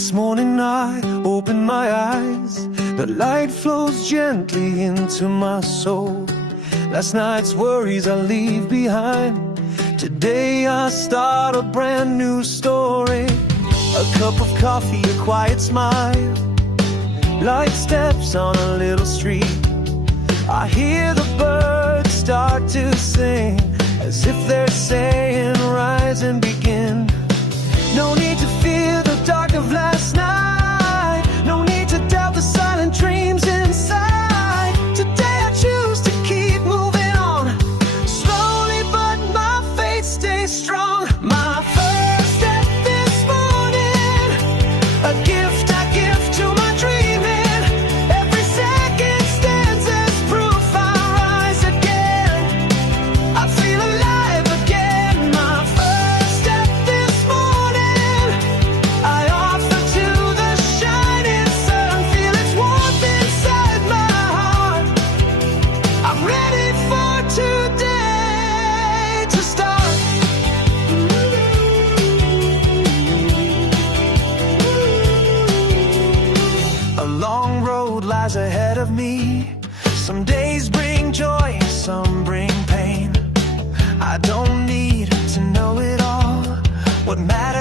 This morning I open my eyes, the light flows gently into my soul. Last night's worries I leave behind. Today I start a brand new story. A cup of coffee, a quiet smile, light steps on a little street. I hear the birds start to sing, as if they're saying rise and begin. No need to fear the dark of last night, no need to doubt the silent dreams inside. Today I choose to keep moving on, slowly but my faith stays strong. My first step this morning, a gift I give to my dreaming. Every second stands as proof I rise again. I feel alive again. My first step this morning, I offer to the shining sun. Feel its warmth inside my heart. I'm ready for today to start. A long road lies ahead of me. Some days bring joy, some bring pain. I don't need to know it all. What matters